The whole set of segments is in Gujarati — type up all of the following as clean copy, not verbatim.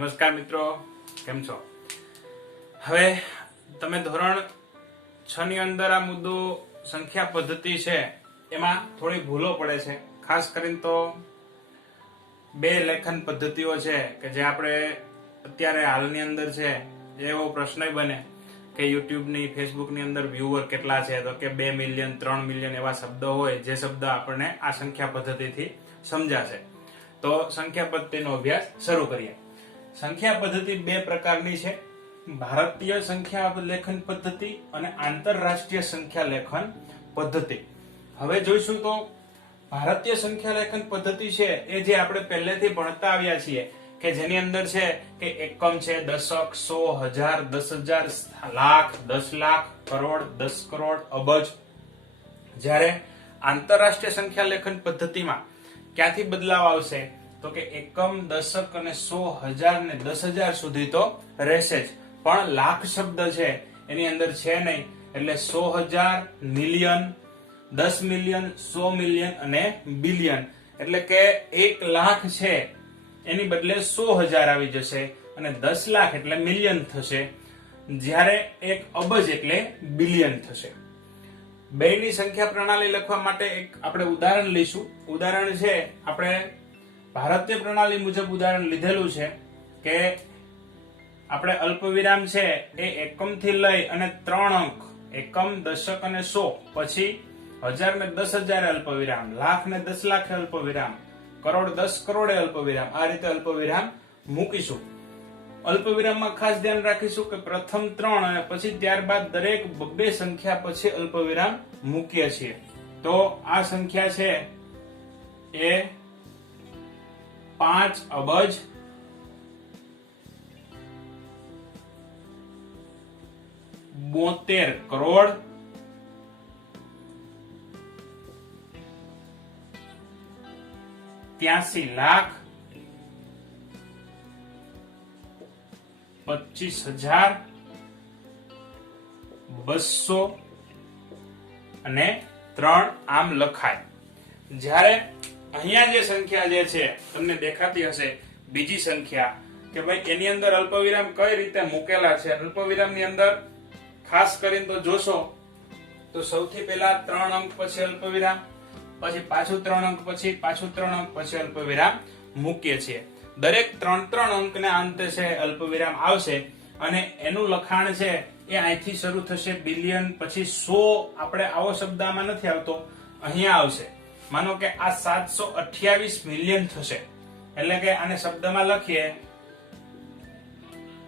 નમસ્કાર મિત્રો, કેમ છો? હવે તમે ધોરણ 6 ની અંદર આ મુદ્દો સંખ્યા પદ્ધતિ છે એમાં થોડી ભૂલો પડે છે. ખાસ કરીને તો બે લેખન પદ્ધતિઓ છે કે જે આપણે અત્યારે હાલની અંદર છે. એવો પ્રશ્ન બને કે YouTube ની Facebook ની અંદર વ્યુઅર કેટલા છે, તો કે 2 મિલિયન 3 મિલિયન એવા શબ્દો હોય જે શબ્દ આપણને આ સંખ્યા પદ્ધતિથી સમજાશે. તો સંખ્યા પદ્ધતિનો અભ્યાસ શરૂ કરીએ. સંખ્યા પદ્ધતિ બે પ્રકારની છે: ભારતીય સંખ્યા લેખન પદ્ધતિ અને આંતરરાષ્ટ્રીય સંખ્યા લેખન પદ્ધતિ. હવે જોઈશું તો ભારતીય સંખ્યા લેખન પદ્ધતિ છે એ જે આપણે પહેલેથી ભણતા આવ્યા છીએ કે જેની અંદર છે કે એકમ છે, દશક, 100, 1000, 10,000, લાખ, 10 લાખ, કરોડ, 10 કરોડ, અબજ. જ્યારે આંતરરાષ્ટ્રીય સંખ્યા લેખન પદ્ધતિમાં ક્યાંથી બદલાવ આવશે તો કે એકમ, દશક અને 100, 1000 ને 10,000 સુધી તો રહેશે જ, પણ લાખ શબ્દ છે એની અંદર છે નહીં. એટલે 100,000, મિલિયન, 10 મિલિયન, 100 મિલિયન અને બિલિયન. એટલે કે 1 લાખ છે એની બદલે 100,000 આવી જશે અને 10 લાખ એટલે મિલિયન થશે, જ્યારે 1 અબજ એટલે બિલિયન થશે. બેની સંખ્યા પ્રણાલી લખવા માટે એક આપણે ઉદાહરણ લઈશું. ઉદાહરણ છે આપણે ભારતીય પ્રણાલી મુજબ ઉદાહરણ લીધેલું છે કે આપણે અલ્પવિરામ છે એ એકમ થી લઈ અને 3 અંક, એકમ, દશક અને 100, પછી 1000 ને 10,000 અલ્પવિરામ, લાખ ને 10 લાખ અલ્પવિરામ, કરોડ 10 કરોડ અલ્પવિરામ, આ રીતે અલ્પવિરામ મૂકીશું. અલ્પવિરામમાં ખાસ ધ્યાન રાખીશું કે પ્રથમ 3 અને પછી ત્યારબાદ દરેક બે સંખ્યા પછી અલ્પવિરામ મૂકીએ છીએ. તો આ સંખ્યા છે એ 5 અબજ 72 કરોડ 83 લાખ 25,200 અને 3 આમ લખાય. જ્યારે અહીંયા જે સંખ્યા જે છે તમને દેખાતી હશે બીજી સંખ્યા કે ભાઈ એની અંદર અલ્પવિરામ કઈ રીતે મૂકેલા છે. અલ્પવિરામની અંદર ખાસ કરીને તો જોશો તો સૌથી પહેલા 3 અંક પછી અલ્પવિરામ, પછી પાછું 3 અંક પછી, પાછું 3 અંક પછી અલ્પવિરામ મૂકીએ છીએ. દરેક 3 અંકના અંતે છે અલ્પવિરામ આવશે અને એનું લખાણ છે એ અહીંથી શરૂ થશે બિલિયન, પછી 100. આપણે આવો શબ્દ આમાં નથી આવતો, અહીંયા આવશે. માનો કે આ 728 મિલિયન થશે. એટલે કે આને શબ્દમાં લખીએ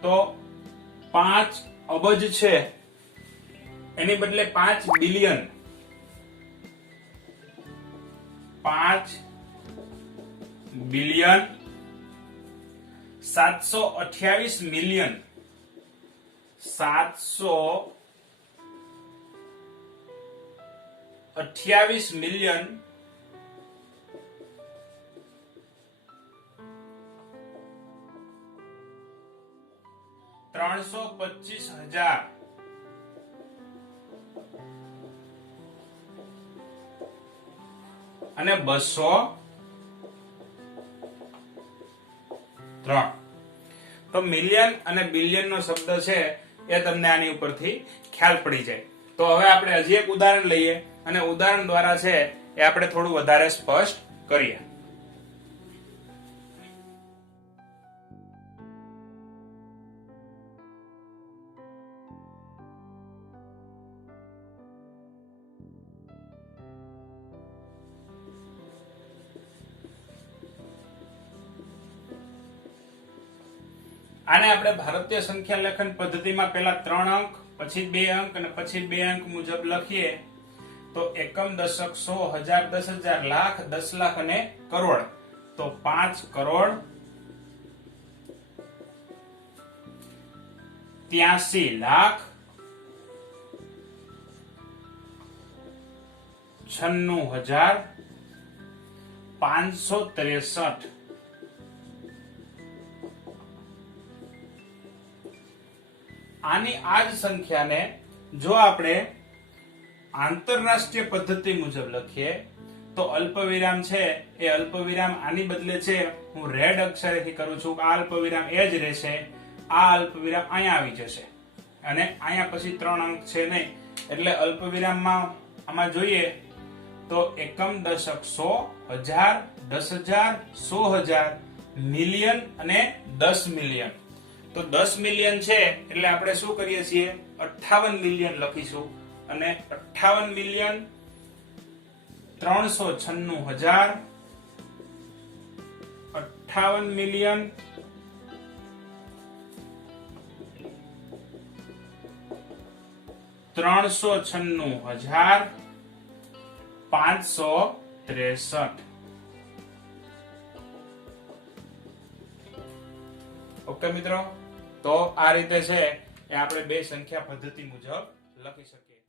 તો 5 અબજ છે એની બદલે 5 બિલિયન, 5 બિલિયન, 728 મિલિયન, 728 મિલિયન, 325,000 અને 203. તો મિલિયન અને બિલિયન નો શબ્દ છે એ તમને આની ઉપરથી ખ્યાલ પડી જાય. તો હવે આપણે હજી એક ઉદાહરણ લઈએ અને ઉદાહરણ દ્વારા છે એ આપણે થોડું વધારે સ્પષ્ટ કરીએ. આને આપણે ભારતીય સંખ્યા લેખન પદ્ધતિમાં પહેલા 3 અંક, પછી 2 અંક અને પછી 2 અંક મુજબ લખીએ તો એકમ, દશક, 100, 1000, 10,000, લાખ, 10 લાખ અને કરોડ. તો 5 કરોડ 83 લાખ 96,563. આની આ જ સંખ્યાને જો આપણે આંતરરાષ્ટ્રીય પદ્ધતિ મુજબ લખીએ તો અલ્પવિરામ છે એ અલ્પવિરામ આની બદલે છે હું રેડ અક્ષરેથી કરું છું. આ અલ્પવિરામ એ જ રહેશે, આ અલ્પવિરામ અહીંયા આવી જશે અને અહીંયા પછી 3 અંક છે નહીં, એટલે અલ્પવિરામમાં આમાં જોઈએ તો એકમ, દશક, 100, 1000, 10,000, 100,000, મિલિયન અને 10 મિલિયન. તો 10 મિલિયન છે એટલે આપણે શું કરીએ છીએ, 58 મિલિયન લખીશું અને 58 મિલિયન 396,000, 58 મિલિયન 396,563. ઓકે મિત્રો, તો આ રીતે છે એ આપણે બે સંખ્યા પદ્ધતિ મુજબ લખી શકીએ.